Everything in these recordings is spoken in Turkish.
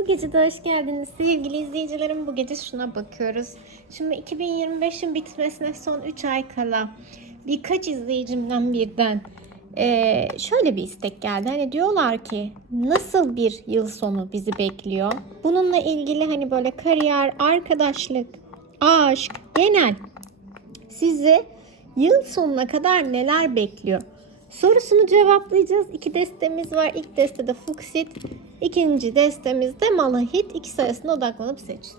Bu gece de hoş geldiniz sevgili izleyicilerim. Bu gece şuna bakıyoruz. Şimdi 2025'in bitmesine son 3 ay kala birkaç izleyicimden birden eee, şöyle bir istek geldi. Hani diyorlar ki nasıl bir yıl sonu bizi bekliyor? Bununla ilgili hani böyle kariyer, arkadaşlık, aşk, genel sizi yıl sonuna kadar neler bekliyor? Sorusunu cevaplayacağız. İki destemiz var. İlk destede Fuksit, ikinci destemizde Malahit. İkisi arasında odaklanıp seçin.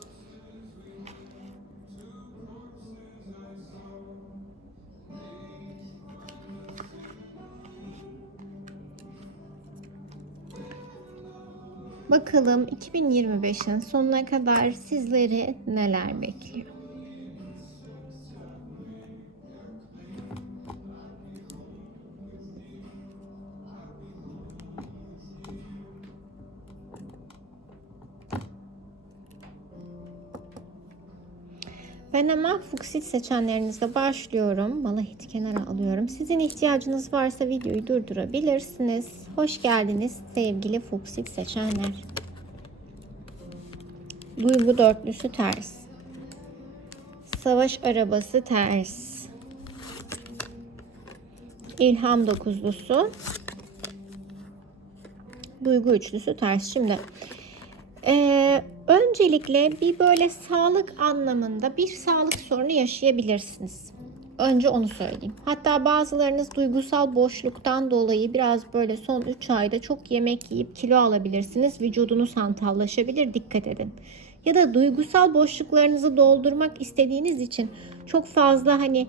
Bakalım 2025'in sonuna kadar sizleri neler bekliyor? Ben hemen fuksit seçenlerinizle başlıyorum. Malahit'i kenara alıyorum. Sizin ihtiyacınız varsa videoyu durdurabilirsiniz. Hoş geldiniz sevgili fuksit seçenler. Duygu dörtlüsü ters. Savaş arabası ters. İlham dokuzlusu. Duygu üçlüsü ters. Şimdi ee, öncelikle bir böyle sağlık anlamında bir sağlık sorunu yaşayabilirsiniz. Önce onu söyleyeyim. Hatta bazılarınız duygusal boşluktan dolayı biraz böyle son 3 ayda çok yemek yiyip kilo alabilirsiniz. Vücudunuz hantallaşabilir. Dikkat edin. Ya da duygusal boşluklarınızı doldurmak istediğiniz için çok fazla hani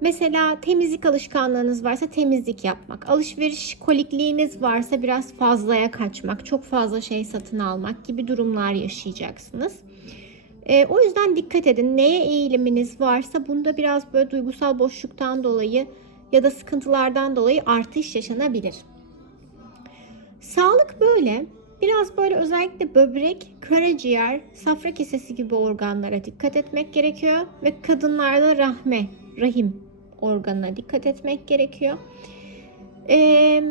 Mesela temizlik alışkanlığınız varsa temizlik yapmak, alışveriş kolikliğiniz varsa biraz fazlaya kaçmak, çok fazla şey satın almak gibi durumlar yaşayacaksınız. Ee, o yüzden dikkat edin. Neye eğiliminiz varsa bunda biraz böyle duygusal boşluktan dolayı ya da sıkıntılardan dolayı artış yaşanabilir. Sağlık böyle. Biraz böyle özellikle böbrek, karaciğer, safra kesesi gibi organlara dikkat etmek gerekiyor ve kadınlarda rahme, rahim organına dikkat etmek gerekiyor. Ee,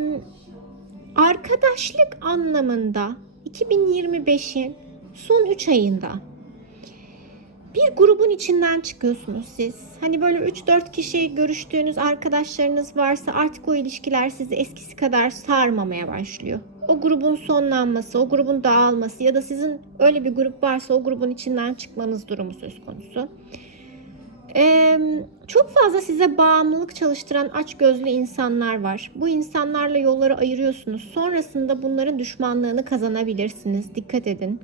arkadaşlık anlamında 2025'in son 3 ayında bir grubun içinden çıkıyorsunuz siz. Hani böyle 3-4 kişi görüştüğünüz arkadaşlarınız varsa artık o ilişkiler sizi eskisi kadar sarmamaya başlıyor. O grubun sonlanması, o grubun dağılması ya da sizin öyle bir grup varsa o grubun içinden çıkmanız durumu söz konusu. Çok fazla size bağımlılık çalıştıran aç gözlü insanlar var. Bu insanlarla yolları ayırıyorsunuz. Sonrasında bunların düşmanlığını kazanabilirsiniz. Dikkat edin.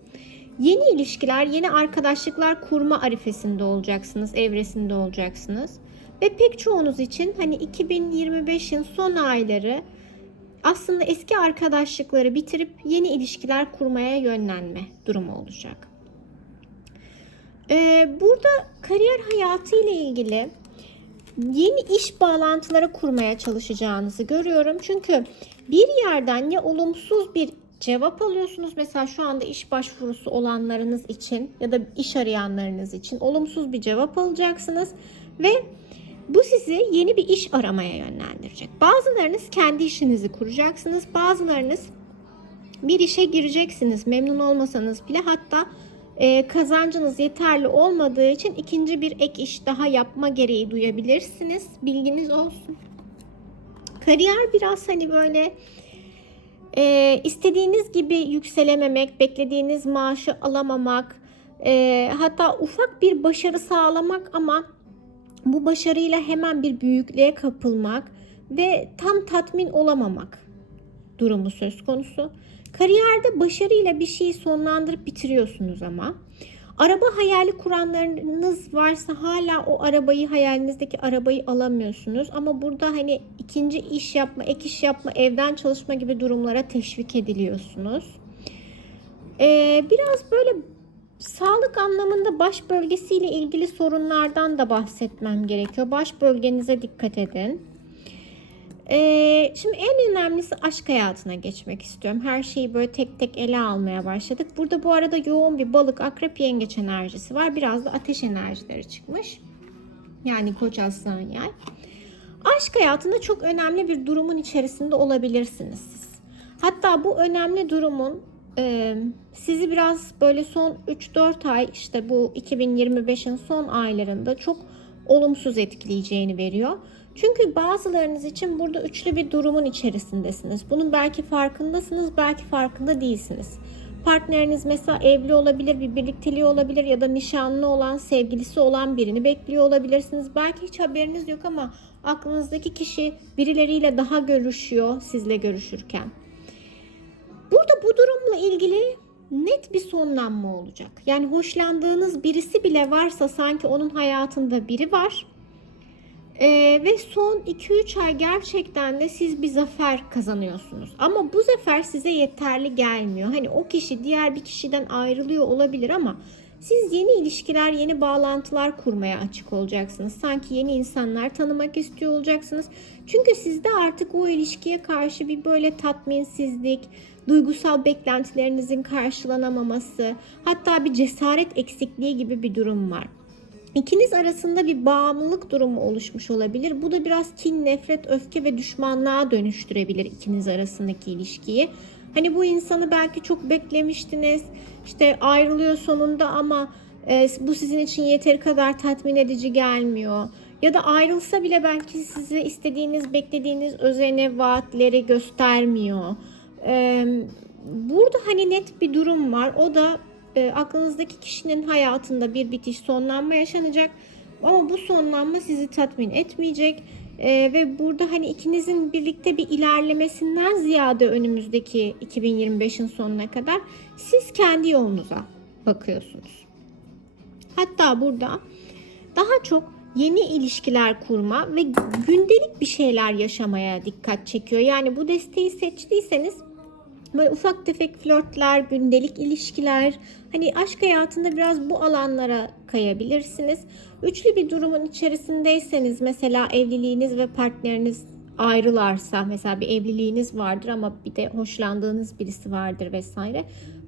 Yeni ilişkiler, yeni arkadaşlıklar kurma arifesinde olacaksınız, evresinde olacaksınız. Ve pek çoğunuz için hani 2025'in son ayları aslında eski arkadaşlıkları bitirip yeni ilişkiler kurmaya yönlenme durumu olacak. Ee, burada kariyer hayatı ile ilgili yeni iş bağlantıları kurmaya çalışacağınızı görüyorum. Çünkü bir yerden ya olumsuz bir cevap alıyorsunuz. Mesela şu anda iş başvurusu olanlarınız için ya da iş arayanlarınız için olumsuz bir cevap alacaksınız ve bu sizi yeni bir iş aramaya yönlendirecek. Bazılarınız kendi işinizi kuracaksınız. Bazılarınız bir işe gireceksiniz. Memnun olmasanız bile hatta e, kazancınız yeterli olmadığı için ikinci bir ek iş daha yapma gereği duyabilirsiniz. Bilginiz olsun. Kariyer biraz hani böyle e, istediğiniz gibi yükselememek, beklediğiniz maaşı alamamak, e, hatta ufak bir başarı sağlamak ama bu başarıyla hemen bir büyüklüğe kapılmak ve tam tatmin olamamak durumu söz konusu. Kariyerde başarıyla bir şeyi sonlandırıp bitiriyorsunuz ama. Araba hayali kuranlarınız varsa hala o arabayı hayalinizdeki arabayı alamıyorsunuz. Ama burada hani ikinci iş yapma, ek iş yapma, evden çalışma gibi durumlara teşvik ediliyorsunuz. Ee, biraz böyle sağlık anlamında baş bölgesiyle ilgili sorunlardan da bahsetmem gerekiyor. Baş bölgenize dikkat edin. Ee, şimdi en önemlisi aşk hayatına geçmek istiyorum. Her şeyi böyle tek tek ele almaya başladık. Burada bu arada yoğun bir balık, akrep, yengeç enerjisi var. Biraz da ateş enerjileri çıkmış. Yani koç aslan yay. Aşk hayatında çok önemli bir durumun içerisinde olabilirsiniz. Hatta bu önemli durumun e, sizi biraz böyle son 3-4 ay işte bu 2025'in son aylarında çok olumsuz etkileyeceğini veriyor. Çünkü bazılarınız için burada üçlü bir durumun içerisindesiniz. Bunun belki farkındasınız, belki farkında değilsiniz. Partneriniz mesela evli olabilir, bir birlikteliği olabilir ya da nişanlı olan, sevgilisi olan birini bekliyor olabilirsiniz. Belki hiç haberiniz yok ama aklınızdaki kişi birileriyle daha görüşüyor sizle görüşürken. Burada bu durumla ilgili net bir sonlanma olacak. Yani hoşlandığınız birisi bile varsa sanki onun hayatında biri var. Ee, ve son 2-3 ay gerçekten de siz bir zafer kazanıyorsunuz. Ama bu zafer size yeterli gelmiyor. Hani o kişi diğer bir kişiden ayrılıyor olabilir ama siz yeni ilişkiler, yeni bağlantılar kurmaya açık olacaksınız. Sanki yeni insanlar tanımak istiyor olacaksınız. Çünkü sizde artık o ilişkiye karşı bir böyle tatminsizlik, duygusal beklentilerinizin karşılanamaması, hatta bir cesaret eksikliği gibi bir durum var. İkiniz arasında bir bağımlılık durumu oluşmuş olabilir. Bu da biraz kin, nefret, öfke ve düşmanlığa dönüştürebilir ikiniz arasındaki ilişkiyi. Hani bu insanı belki çok beklemiştiniz. İşte ayrılıyor sonunda ama e, bu sizin için yeteri kadar tatmin edici gelmiyor. Ya da ayrılsa bile belki size istediğiniz, beklediğiniz özene, vaatleri göstermiyor. E, burada hani net bir durum var. O da e, aklınızdaki kişinin hayatında bir bitiş, sonlanma yaşanacak. Ama bu sonlanma sizi tatmin etmeyecek. E, ve burada hani ikinizin birlikte bir ilerlemesinden ziyade önümüzdeki 2025'in sonuna kadar siz kendi yolunuza bakıyorsunuz. Hatta burada daha çok yeni ilişkiler kurma ve gündelik bir şeyler yaşamaya dikkat çekiyor. Yani bu desteği seçtiyseniz böyle ufak tefek flörtler, gündelik ilişkiler, hani aşk hayatında biraz bu alanlara kayabilirsiniz. Üçlü bir durumun içerisindeyseniz mesela evliliğiniz ve partneriniz ayrılarsa mesela bir evliliğiniz vardır ama bir de hoşlandığınız birisi vardır vesaire.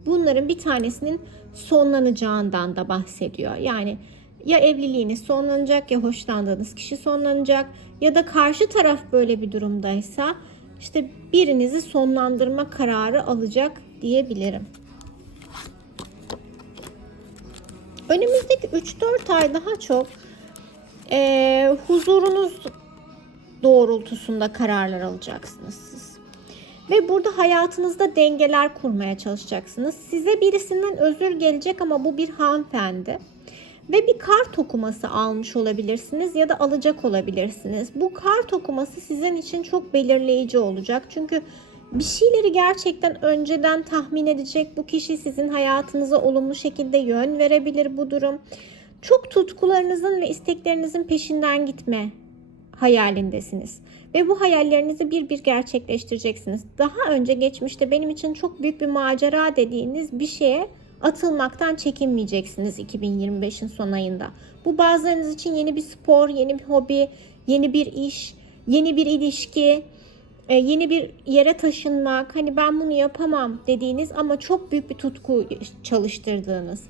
Bunların bir tanesinin sonlanacağından da bahsediyor. Yani ya evliliğiniz sonlanacak ya hoşlandığınız kişi sonlanacak ya da karşı taraf böyle bir durumdaysa işte birinizi sonlandırma kararı alacak diyebilirim. Önümüzdeki 3-4 ay daha çok e, huzurunuz doğrultusunda kararlar alacaksınız siz. Ve burada hayatınızda dengeler kurmaya çalışacaksınız. Size birisinden özür gelecek ama bu bir hanımefendi. Ve bir kart okuması almış olabilirsiniz ya da alacak olabilirsiniz. Bu kart okuması sizin için çok belirleyici olacak. Çünkü bir şeyleri gerçekten önceden tahmin edecek bu kişi sizin hayatınıza olumlu şekilde yön verebilir bu durum. Çok tutkularınızın ve isteklerinizin peşinden gitme hayalindesiniz. Ve bu hayallerinizi bir bir gerçekleştireceksiniz. Daha önce geçmişte benim için çok büyük bir macera dediğiniz bir şeye atılmaktan çekinmeyeceksiniz 2025'in son ayında. Bu bazılarınız için yeni bir spor, yeni bir hobi, yeni bir iş, yeni bir ilişki, e, yeni bir yere taşınmak. Hani ben bunu yapamam dediğiniz ama çok büyük bir tutku çalıştırdığınız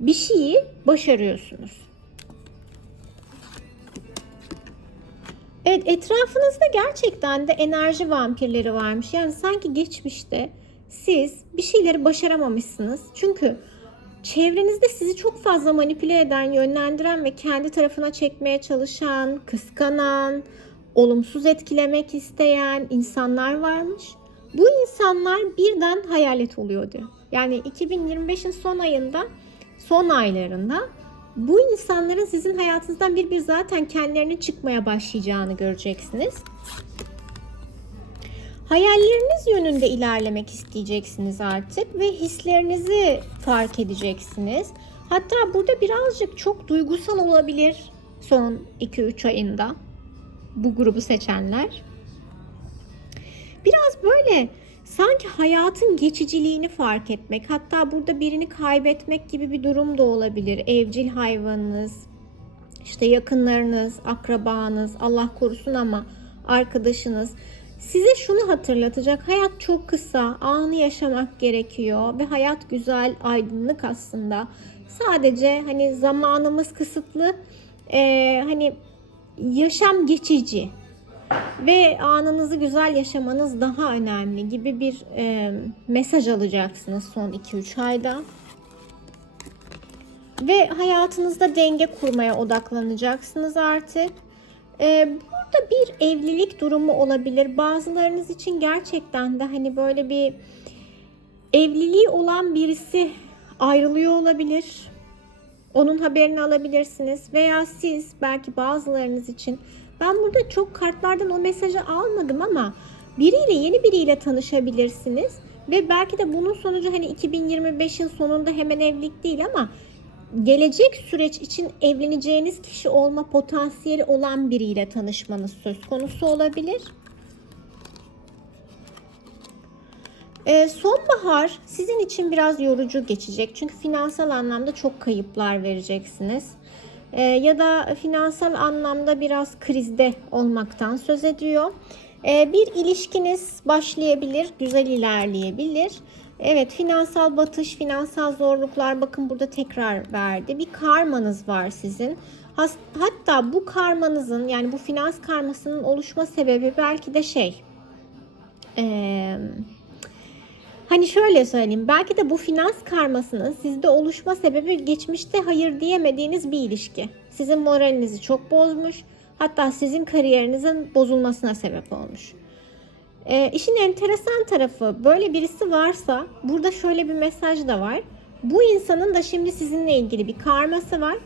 bir şeyi başarıyorsunuz. Evet etrafınızda gerçekten de enerji vampirleri varmış. Yani sanki geçmişte siz bir şeyleri başaramamışsınız. Çünkü çevrenizde sizi çok fazla manipüle eden, yönlendiren ve kendi tarafına çekmeye çalışan, kıskanan, olumsuz etkilemek isteyen insanlar varmış. Bu insanlar birden hayalet oluyordu. Yani 2025'in son ayında, son aylarında bu insanların sizin hayatınızdan bir bir zaten kendilerinin çıkmaya başlayacağını göreceksiniz. Hayalleriniz yönünde ilerlemek isteyeceksiniz artık ve hislerinizi fark edeceksiniz. Hatta burada birazcık çok duygusal olabilir son 2-3 ayında bu grubu seçenler. Biraz böyle sanki hayatın geçiciliğini fark etmek, hatta burada birini kaybetmek gibi bir durum da olabilir. Evcil hayvanınız, işte yakınlarınız, akrabanız, Allah korusun ama arkadaşınız size şunu hatırlatacak. Hayat çok kısa, anı yaşamak gerekiyor ve hayat güzel, aydınlık aslında. Sadece hani zamanımız kısıtlı, ee, hani yaşam geçici. ve anınızı güzel yaşamanız daha önemli gibi bir e, mesaj alacaksınız son 2-3 ayda. Ve hayatınızda denge kurmaya odaklanacaksınız artık. Ee, burada bir evlilik durumu olabilir. Bazılarınız için gerçekten de hani böyle bir evliliği olan birisi ayrılıyor olabilir. Onun haberini alabilirsiniz veya siz belki bazılarınız için ben burada çok kartlardan o mesajı almadım ama biriyle yeni biriyle tanışabilirsiniz ve belki de bunun sonucu hani 2025'in sonunda hemen evlilik değil ama gelecek süreç için evleneceğiniz kişi olma potansiyeli olan biriyle tanışmanız söz konusu olabilir. Ee, sonbahar sizin için biraz yorucu geçecek. Çünkü finansal anlamda çok kayıplar vereceksiniz. Ee, ya da finansal anlamda biraz krizde olmaktan söz ediyor. Ee, bir ilişkiniz başlayabilir, güzel ilerleyebilir. Evet finansal batış, finansal zorluklar bakın burada tekrar verdi. Bir karmanız var sizin. Hatta bu karmanızın yani bu finans karmasının oluşma sebebi belki de şey... Ee, Hani şöyle söyleyeyim. Belki de bu finans karmasının sizde oluşma sebebi geçmişte hayır diyemediğiniz bir ilişki. Sizin moralinizi çok bozmuş. Hatta sizin kariyerinizin bozulmasına sebep olmuş. E, işin enteresan tarafı böyle birisi varsa burada şöyle bir mesaj da var. Bu insanın da şimdi sizinle ilgili bir karması var.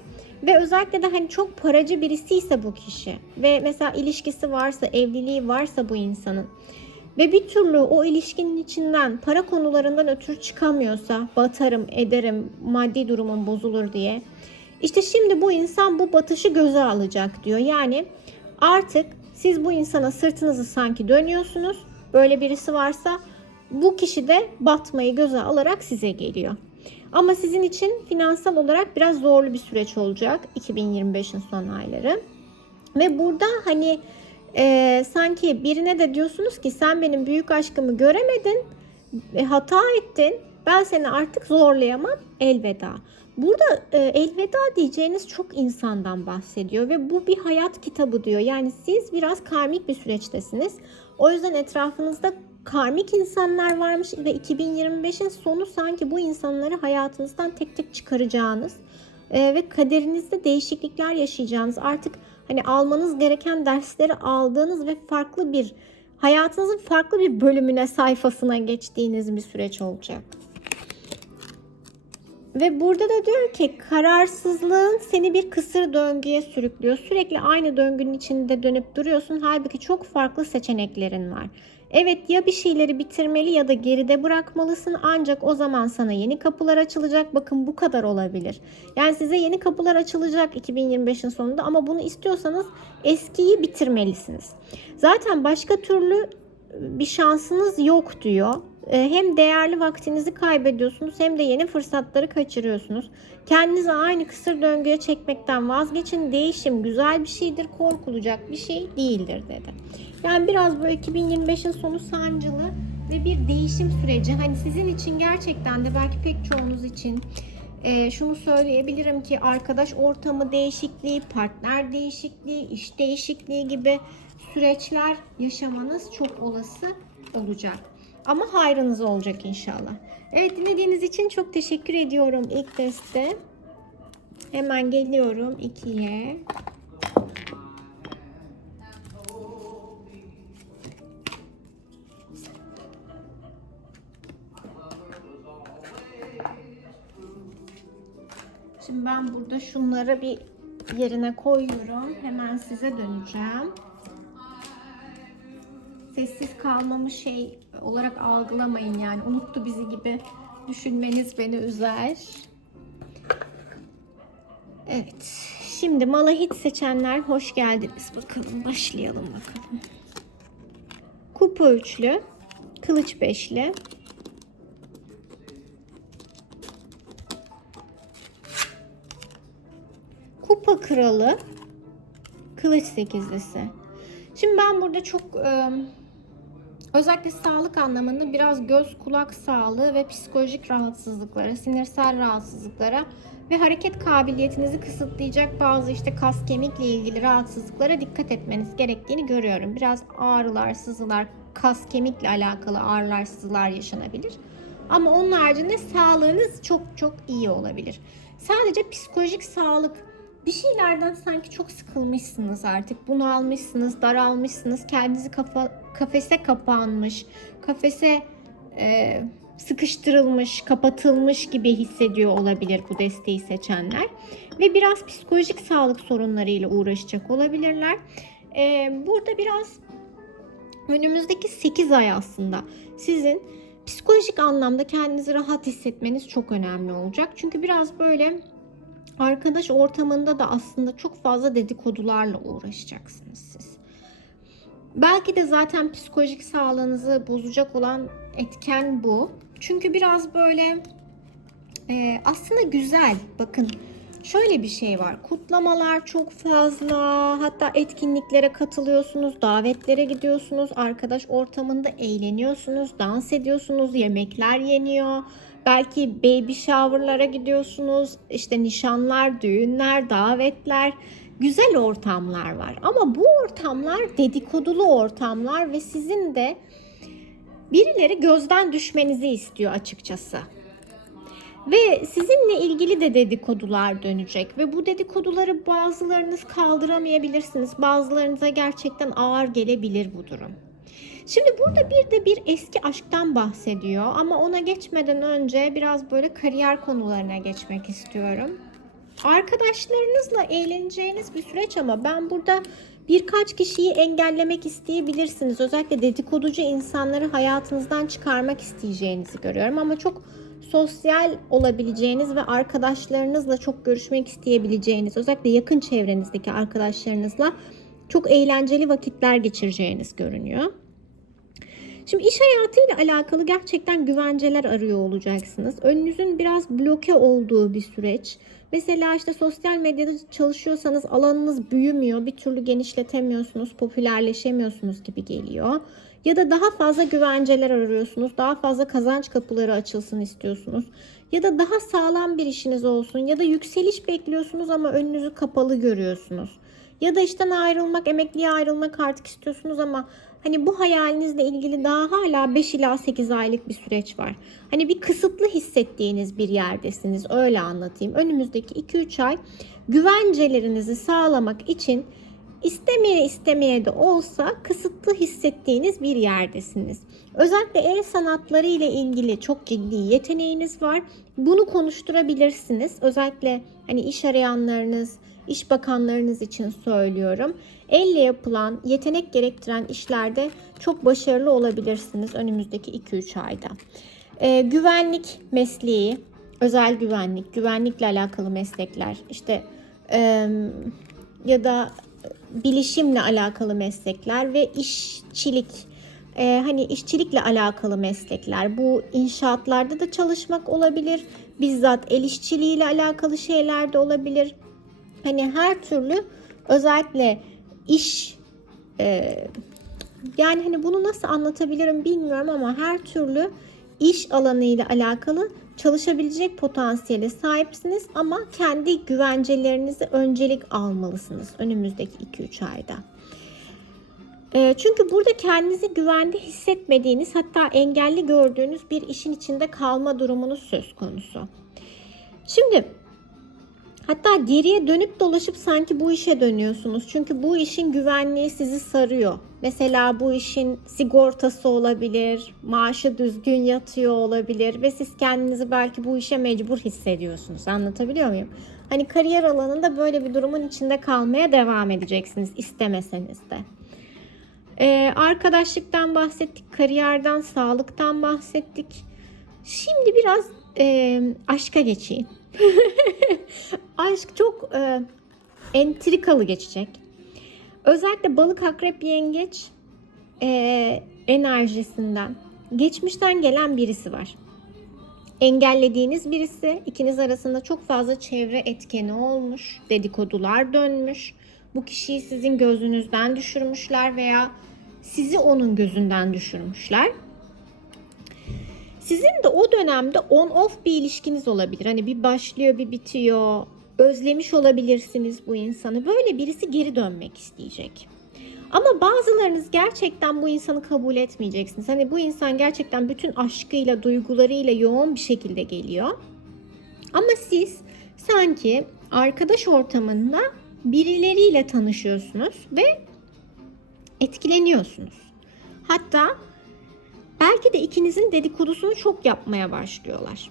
Ve özellikle de hani çok paracı birisi ise bu kişi ve mesela ilişkisi varsa, evliliği varsa bu insanın ve bir türlü o ilişkinin içinden para konularından ötürü çıkamıyorsa batarım, ederim, maddi durumum bozulur diye. İşte şimdi bu insan bu batışı göze alacak diyor. Yani artık siz bu insana sırtınızı sanki dönüyorsunuz. Böyle birisi varsa bu kişi de batmayı göze alarak size geliyor. Ama sizin için finansal olarak biraz zorlu bir süreç olacak 2025'in son ayları. Ve burada hani e, sanki birine de diyorsunuz ki sen benim büyük aşkımı göremedin, e, hata ettin, ben seni artık zorlayamam, elveda. Burada e, elveda diyeceğiniz çok insandan bahsediyor ve bu bir hayat kitabı diyor. Yani siz biraz karmik bir süreçtesiniz. O yüzden etrafınızda karmik insanlar varmış ve 2025'in sonu sanki bu insanları hayatınızdan tek tek çıkaracağınız e, ve kaderinizde değişiklikler yaşayacağınız artık hani almanız gereken dersleri aldığınız ve farklı bir hayatınızın farklı bir bölümüne sayfasına geçtiğiniz bir süreç olacak. Ve burada da diyor ki kararsızlığın seni bir kısır döngüye sürüklüyor. Sürekli aynı döngünün içinde dönüp duruyorsun. Halbuki çok farklı seçeneklerin var. Evet ya bir şeyleri bitirmeli ya da geride bırakmalısın ancak o zaman sana yeni kapılar açılacak. Bakın bu kadar olabilir. Yani size yeni kapılar açılacak 2025'in sonunda ama bunu istiyorsanız eskiyi bitirmelisiniz. Zaten başka türlü bir şansınız yok diyor. Ee, hem değerli vaktinizi kaybediyorsunuz hem de yeni fırsatları kaçırıyorsunuz. Kendinizi aynı kısır döngüye çekmekten vazgeçin. Değişim güzel bir şeydir, korkulacak bir şey değildir dedi. Yani biraz böyle 2025'in sonu sancılı ve bir değişim süreci. Hani sizin için gerçekten de belki pek çoğunuz için e, şunu söyleyebilirim ki arkadaş ortamı değişikliği, partner değişikliği, iş değişikliği gibi süreçler yaşamanız çok olası olacak. Ama hayrınız olacak inşallah. Evet dinlediğiniz için çok teşekkür ediyorum ilk testte. Hemen geliyorum ikiye. Şimdi ben burada şunları bir yerine koyuyorum. Hemen size döneceğim. Sessiz kalmamı şey olarak algılamayın yani. Unuttu bizi gibi düşünmeniz beni üzer. Evet. Şimdi malahit seçenler hoş geldiniz. Bakalım başlayalım bakalım. Kupa üçlü, kılıç beşli, kupa kralı, kılıç sekizlisi. Şimdi ben burada çok e, Özellikle sağlık anlamında biraz göz kulak sağlığı ve psikolojik rahatsızlıklara, sinirsel rahatsızlıklara ve hareket kabiliyetinizi kısıtlayacak bazı işte kas kemikle ilgili rahatsızlıklara dikkat etmeniz gerektiğini görüyorum. Biraz ağrılar, sızılar, kas kemikle alakalı ağrılar, sızılar yaşanabilir. Ama onun haricinde sağlığınız çok çok iyi olabilir. Sadece psikolojik sağlık bir şeylerden sanki çok sıkılmışsınız artık. Bunu almışsınız, daralmışsınız. Kendinizi kafa, kafese kapanmış, kafese e, sıkıştırılmış, kapatılmış gibi hissediyor olabilir bu desteği seçenler. Ve biraz psikolojik sağlık sorunlarıyla uğraşacak olabilirler. E, burada biraz önümüzdeki 8 ay aslında sizin psikolojik anlamda kendinizi rahat hissetmeniz çok önemli olacak. Çünkü biraz böyle arkadaş ortamında da aslında çok fazla dedikodularla uğraşacaksınız siz. Belki de zaten psikolojik sağlığınızı bozacak olan etken bu. Çünkü biraz böyle e, aslında güzel. Bakın şöyle bir şey var. Kutlamalar çok fazla. Hatta etkinliklere katılıyorsunuz, davetlere gidiyorsunuz, arkadaş ortamında eğleniyorsunuz, dans ediyorsunuz, yemekler yeniyor. Belki baby shower'lara gidiyorsunuz. işte nişanlar, düğünler, davetler. Güzel ortamlar var. Ama bu ortamlar dedikodulu ortamlar ve sizin de birileri gözden düşmenizi istiyor açıkçası. Ve sizinle ilgili de dedikodular dönecek ve bu dedikoduları bazılarınız kaldıramayabilirsiniz. Bazılarınıza gerçekten ağır gelebilir bu durum. Şimdi burada bir de bir eski aşktan bahsediyor ama ona geçmeden önce biraz böyle kariyer konularına geçmek istiyorum. Arkadaşlarınızla eğleneceğiniz bir süreç ama ben burada birkaç kişiyi engellemek isteyebilirsiniz. Özellikle dedikoducu insanları hayatınızdan çıkarmak isteyeceğinizi görüyorum ama çok sosyal olabileceğiniz ve arkadaşlarınızla çok görüşmek isteyebileceğiniz, özellikle yakın çevrenizdeki arkadaşlarınızla çok eğlenceli vakitler geçireceğiniz görünüyor. Şimdi iş hayatıyla alakalı gerçekten güvenceler arıyor olacaksınız. Önünüzün biraz bloke olduğu bir süreç. Mesela işte sosyal medyada çalışıyorsanız alanınız büyümüyor, bir türlü genişletemiyorsunuz, popülerleşemiyorsunuz gibi geliyor. Ya da daha fazla güvenceler arıyorsunuz, daha fazla kazanç kapıları açılsın istiyorsunuz. Ya da daha sağlam bir işiniz olsun ya da yükseliş bekliyorsunuz ama önünüzü kapalı görüyorsunuz. Ya da işten ayrılmak, emekliye ayrılmak artık istiyorsunuz ama hani bu hayalinizle ilgili daha hala 5 ila 8 aylık bir süreç var. Hani bir kısıtlı hissettiğiniz bir yerdesiniz. Öyle anlatayım. Önümüzdeki 2-3 ay güvencelerinizi sağlamak için istemeye istemeye de olsa kısıtlı hissettiğiniz bir yerdesiniz. Özellikle el sanatları ile ilgili çok ciddi yeteneğiniz var. Bunu konuşturabilirsiniz. Özellikle hani iş arayanlarınız, iş bakanlarınız için söylüyorum. Elle yapılan, yetenek gerektiren işlerde çok başarılı olabilirsiniz önümüzdeki 2-3 ayda. Ee, güvenlik mesleği, özel güvenlik, güvenlikle alakalı meslekler, işte e, ya da bilişimle alakalı meslekler ve işçilik e, hani işçilikle alakalı meslekler bu inşaatlarda da çalışmak olabilir bizzat el işçiliğiyle alakalı şeyler de olabilir hani her türlü özellikle iş e, yani hani bunu nasıl anlatabilirim bilmiyorum ama her türlü iş alanı ile alakalı çalışabilecek potansiyele sahipsiniz ama kendi güvencelerinizi öncelik almalısınız önümüzdeki 2-3 ayda. E, çünkü burada kendinizi güvende hissetmediğiniz hatta engelli gördüğünüz bir işin içinde kalma durumunuz söz konusu. Şimdi Hatta geriye dönüp dolaşıp sanki bu işe dönüyorsunuz. Çünkü bu işin güvenliği sizi sarıyor. Mesela bu işin sigortası olabilir, maaşı düzgün yatıyor olabilir ve siz kendinizi belki bu işe mecbur hissediyorsunuz. Anlatabiliyor muyum? Hani kariyer alanında böyle bir durumun içinde kalmaya devam edeceksiniz istemeseniz de. Ee, arkadaşlıktan bahsettik, kariyerden, sağlıktan bahsettik. Şimdi biraz e, aşka geçeyim. Aşk çok e, entrikalı geçecek. Özellikle balık, akrep, yengeç e, enerjisinden geçmişten gelen birisi var. Engellediğiniz birisi, ikiniz arasında çok fazla çevre etkeni olmuş, dedikodular dönmüş. Bu kişiyi sizin gözünüzden düşürmüşler veya sizi onun gözünden düşürmüşler. Sizin de o dönemde on off bir ilişkiniz olabilir. Hani bir başlıyor bir bitiyor. Özlemiş olabilirsiniz bu insanı. Böyle birisi geri dönmek isteyecek. Ama bazılarınız gerçekten bu insanı kabul etmeyeceksiniz. Hani bu insan gerçekten bütün aşkıyla, duygularıyla yoğun bir şekilde geliyor. Ama siz sanki arkadaş ortamında birileriyle tanışıyorsunuz ve etkileniyorsunuz. Hatta belki de ikinizin dedikodusunu çok yapmaya başlıyorlar.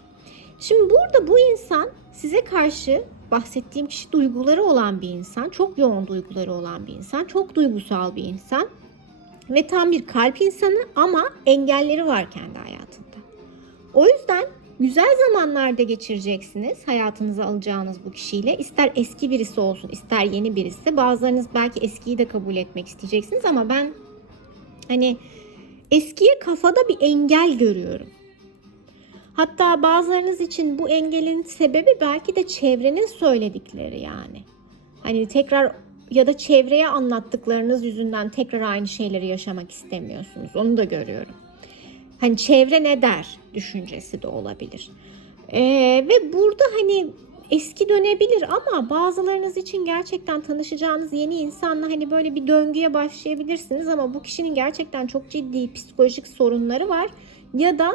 Şimdi burada bu insan size karşı bahsettiğim kişi duyguları olan bir insan, çok yoğun duyguları olan bir insan, çok duygusal bir insan ve tam bir kalp insanı ama engelleri var kendi hayatında. O yüzden güzel zamanlarda geçireceksiniz hayatınıza alacağınız bu kişiyle. İster eski birisi olsun, ister yeni birisi. Bazılarınız belki eskiyi de kabul etmek isteyeceksiniz ama ben hani eskiye kafada bir engel görüyorum. Hatta bazılarınız için bu engelin sebebi belki de çevrenin söyledikleri yani. Hani tekrar ya da çevreye anlattıklarınız yüzünden tekrar aynı şeyleri yaşamak istemiyorsunuz. Onu da görüyorum. Hani çevre ne der düşüncesi de olabilir. Ee, ve burada hani eski dönebilir ama bazılarınız için gerçekten tanışacağınız yeni insanla hani böyle bir döngüye başlayabilirsiniz ama bu kişinin gerçekten çok ciddi psikolojik sorunları var ya da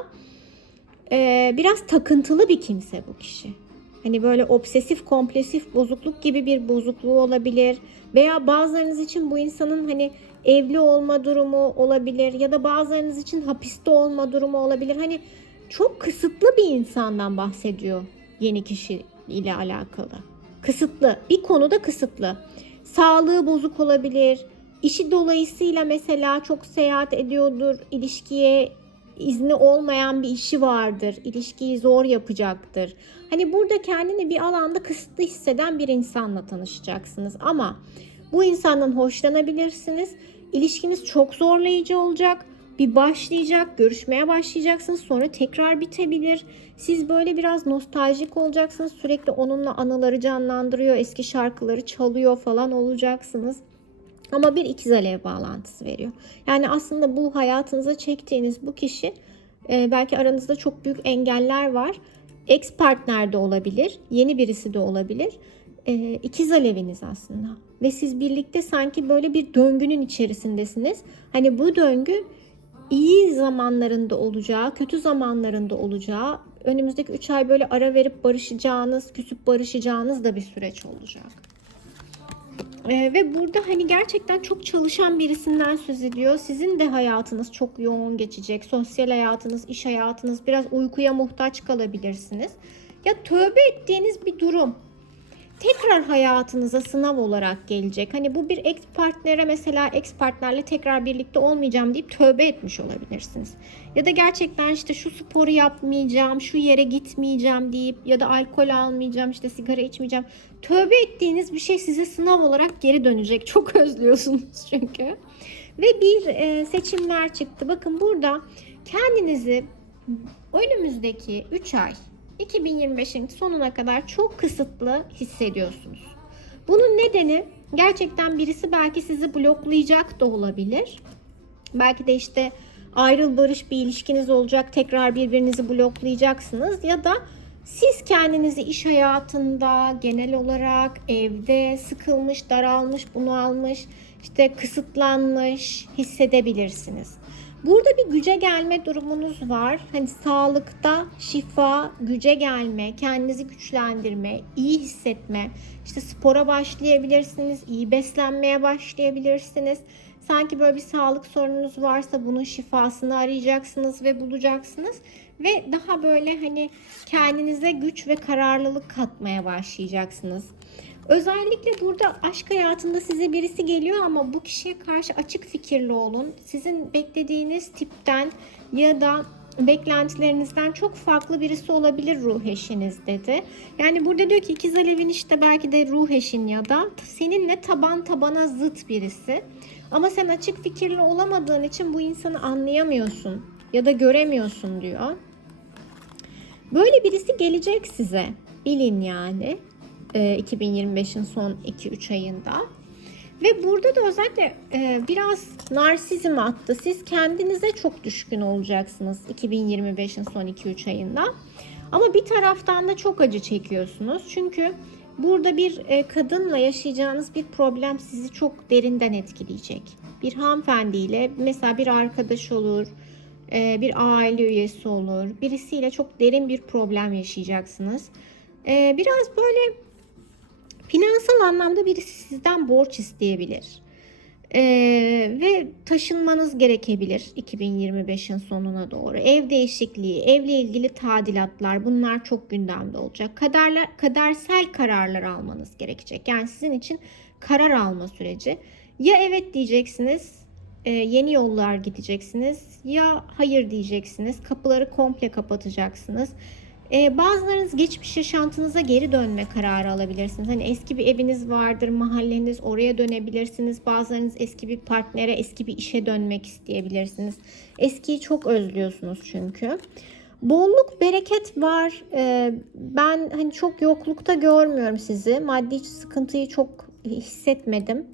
e, biraz takıntılı bir kimse bu kişi. Hani böyle obsesif kompulsif bozukluk gibi bir bozukluğu olabilir veya bazılarınız için bu insanın hani evli olma durumu olabilir ya da bazılarınız için hapiste olma durumu olabilir. Hani çok kısıtlı bir insandan bahsediyor yeni kişi ile alakalı. Kısıtlı. Bir konuda kısıtlı. Sağlığı bozuk olabilir. İşi dolayısıyla mesela çok seyahat ediyordur. ilişkiye izni olmayan bir işi vardır. İlişkiyi zor yapacaktır. Hani burada kendini bir alanda kısıtlı hisseden bir insanla tanışacaksınız. Ama bu insandan hoşlanabilirsiniz. İlişkiniz çok zorlayıcı olacak. Bir başlayacak, görüşmeye başlayacaksınız. Sonra tekrar bitebilir. Siz böyle biraz nostaljik olacaksınız. Sürekli onunla anıları canlandırıyor, eski şarkıları çalıyor falan olacaksınız. Ama bir ikiz alev bağlantısı veriyor. Yani aslında bu hayatınıza çektiğiniz bu kişi e, belki aranızda çok büyük engeller var. Ex partner de olabilir, yeni birisi de olabilir. E, ikiz aleviniz aslında. Ve siz birlikte sanki böyle bir döngünün içerisindesiniz. Hani bu döngü iyi zamanlarında olacağı, kötü zamanlarında olacağı, önümüzdeki 3 ay böyle ara verip barışacağınız, küsüp barışacağınız da bir süreç olacak. Ee, ve burada hani gerçekten çok çalışan birisinden söz ediyor. Sizin de hayatınız çok yoğun geçecek. Sosyal hayatınız, iş hayatınız biraz uykuya muhtaç kalabilirsiniz. Ya tövbe ettiğiniz bir durum tekrar hayatınıza sınav olarak gelecek. Hani bu bir ex partnere mesela ex partnerle tekrar birlikte olmayacağım deyip tövbe etmiş olabilirsiniz. Ya da gerçekten işte şu sporu yapmayacağım, şu yere gitmeyeceğim deyip ya da alkol almayacağım, işte sigara içmeyeceğim. Tövbe ettiğiniz bir şey size sınav olarak geri dönecek. Çok özlüyorsunuz çünkü. Ve bir e, seçimler çıktı. Bakın burada kendinizi önümüzdeki 3 ay 2025'in sonuna kadar çok kısıtlı hissediyorsunuz. Bunun nedeni gerçekten birisi belki sizi bloklayacak da olabilir. Belki de işte ayrıl barış bir ilişkiniz olacak. Tekrar birbirinizi bloklayacaksınız ya da siz kendinizi iş hayatında genel olarak evde sıkılmış, daralmış, bunalmış, işte kısıtlanmış hissedebilirsiniz. Burada bir güce gelme durumunuz var. Hani sağlıkta şifa, güce gelme, kendinizi güçlendirme, iyi hissetme. İşte spora başlayabilirsiniz, iyi beslenmeye başlayabilirsiniz. Sanki böyle bir sağlık sorununuz varsa bunun şifasını arayacaksınız ve bulacaksınız. Ve daha böyle hani kendinize güç ve kararlılık katmaya başlayacaksınız. Özellikle burada aşk hayatında size birisi geliyor ama bu kişiye karşı açık fikirli olun. Sizin beklediğiniz tipten ya da beklentilerinizden çok farklı birisi olabilir ruh eşiniz dedi. Yani burada diyor ki ikiz alevin işte belki de ruh eşin ya da seninle taban tabana zıt birisi. Ama sen açık fikirli olamadığın için bu insanı anlayamıyorsun ya da göremiyorsun diyor. Böyle birisi gelecek size. Bilin yani. 2025'in son 2-3 ayında. Ve burada da özellikle e, biraz narsizm attı. Siz kendinize çok düşkün olacaksınız 2025'in son 2-3 ayında. Ama bir taraftan da çok acı çekiyorsunuz. Çünkü burada bir e, kadınla yaşayacağınız bir problem sizi çok derinden etkileyecek. Bir hanımefendiyle mesela bir arkadaş olur, e, bir aile üyesi olur. Birisiyle çok derin bir problem yaşayacaksınız. E, biraz böyle finansal anlamda birisi sizden borç isteyebilir. E, ve taşınmanız gerekebilir 2025'in sonuna doğru. Ev değişikliği, evle ilgili tadilatlar bunlar çok gündemde olacak. Kaderler, kadersel kararlar almanız gerekecek. Yani sizin için karar alma süreci. Ya evet diyeceksiniz, e, yeni yollar gideceksiniz ya hayır diyeceksiniz. Kapıları komple kapatacaksınız. E, bazılarınız geçmiş yaşantınıza geri dönme kararı alabilirsiniz. Hani eski bir eviniz vardır, mahalleniz oraya dönebilirsiniz. Bazılarınız eski bir partnere, eski bir işe dönmek isteyebilirsiniz. Eskiyi çok özlüyorsunuz çünkü. Bolluk, bereket var. E, ben hani çok yoklukta görmüyorum sizi. Maddi sıkıntıyı çok hissetmedim.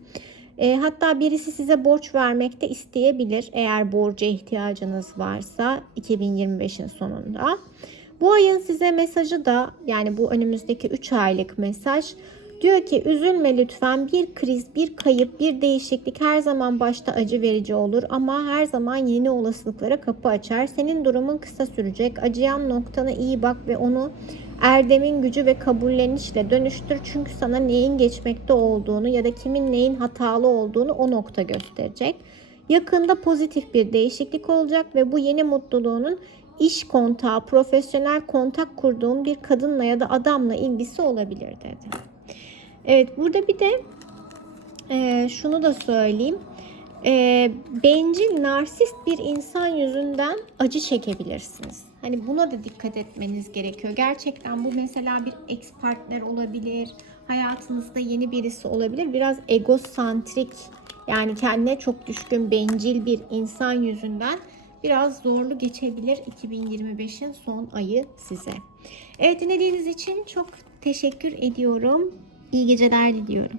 E, hatta birisi size borç vermek de isteyebilir eğer borca ihtiyacınız varsa 2025'in sonunda. Bu ayın size mesajı da yani bu önümüzdeki 3 aylık mesaj diyor ki üzülme lütfen bir kriz, bir kayıp, bir değişiklik her zaman başta acı verici olur ama her zaman yeni olasılıklara kapı açar. Senin durumun kısa sürecek. Acıyan noktana iyi bak ve onu erdemin gücü ve kabullenişle dönüştür. Çünkü sana neyin geçmekte olduğunu ya da kimin neyin hatalı olduğunu o nokta gösterecek. Yakında pozitif bir değişiklik olacak ve bu yeni mutluluğunun iş kontağı, profesyonel kontak kurduğun bir kadınla ya da adamla ilgisi olabilir dedi. Evet burada bir de e, şunu da söyleyeyim. E, bencil, narsist bir insan yüzünden acı çekebilirsiniz. Hani buna da dikkat etmeniz gerekiyor. Gerçekten bu mesela bir ex partner olabilir. Hayatınızda yeni birisi olabilir. Biraz egosantrik yani kendine çok düşkün bencil bir insan yüzünden biraz zorlu geçebilir 2025'in son ayı size. Evet dinlediğiniz için çok teşekkür ediyorum. İyi geceler diliyorum.